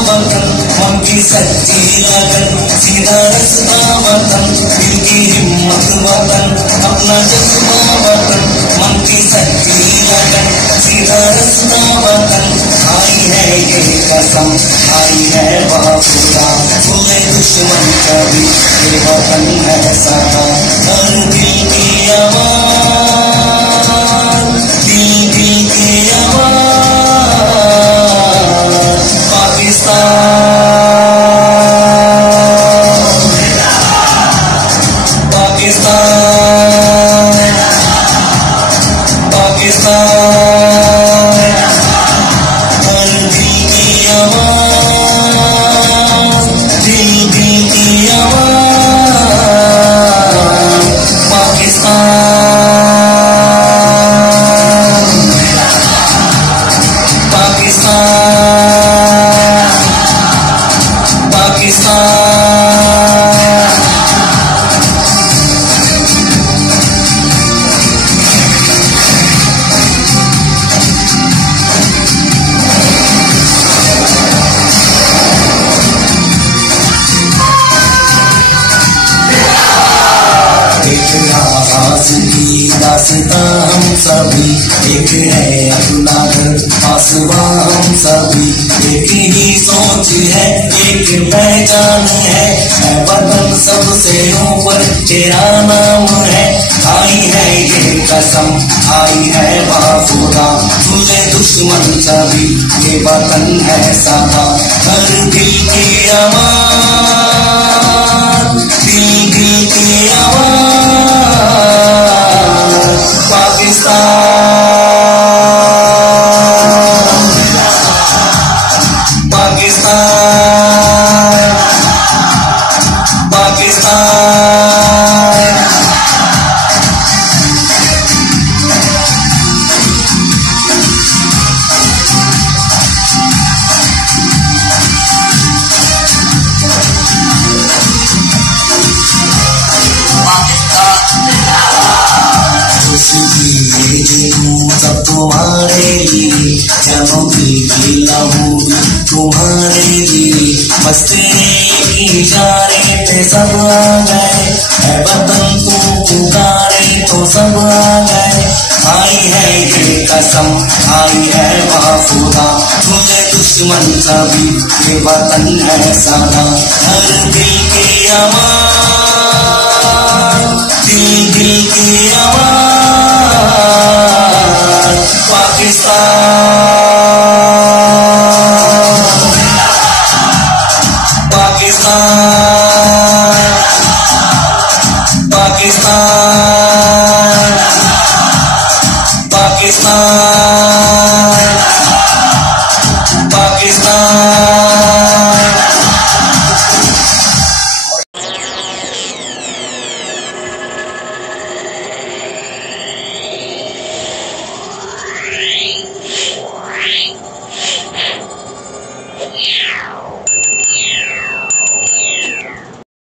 वतन, मन की सच्ची लगन, सीधा रास्ता वतन, दिल की हिम्मत वतन, अपना जज्बा वतन, मन की सच्ची लगन, सीधा रास्ता वतन। आई है ये कसम, आई है बापुरा, भूले दुश्मन कभी, ये वतन है सदा। हर दिल की आवाज, दिल दिल की आवाज, पाकिस्तान, पाकिस्तान, पाकिस्तान। हर दिल की आवाज, दिल दिल की आवाज, पाकिस्तान, पाकिस्तान, पाकिस्तान। एक आवाज की दास्तां हम सभी, एक है अपना घर आसमां हम सभी, एक ही सोच है, एक पहचान है वतन सबसे ऊपर तेरा नाम है। आई है ये कसम, आई है बापुरा, भूले दुश्मन सभी, ये वतन है सदा। हर दिल की आवाज, दिल दिल की आवाज, पाकिस्तान, पाकिस्तान, पाकिस्तान। सब तुम्हारे लिए, जानों की लहू तुम्हारे लिए, बस तेरे इशारे पे सब आ गए, है वतन तू पुकारे तो सब आ गए। आई है ये कसम, आई है बापुरा, भूले दुश्मन सभी, ये वतन है सदा। हर दिल की आवाज, दिल दिल की आवाज, पाकिस्तान, पाकिस्तान, पाकिस्तान, पाकिस्तान, पाकिस्तान।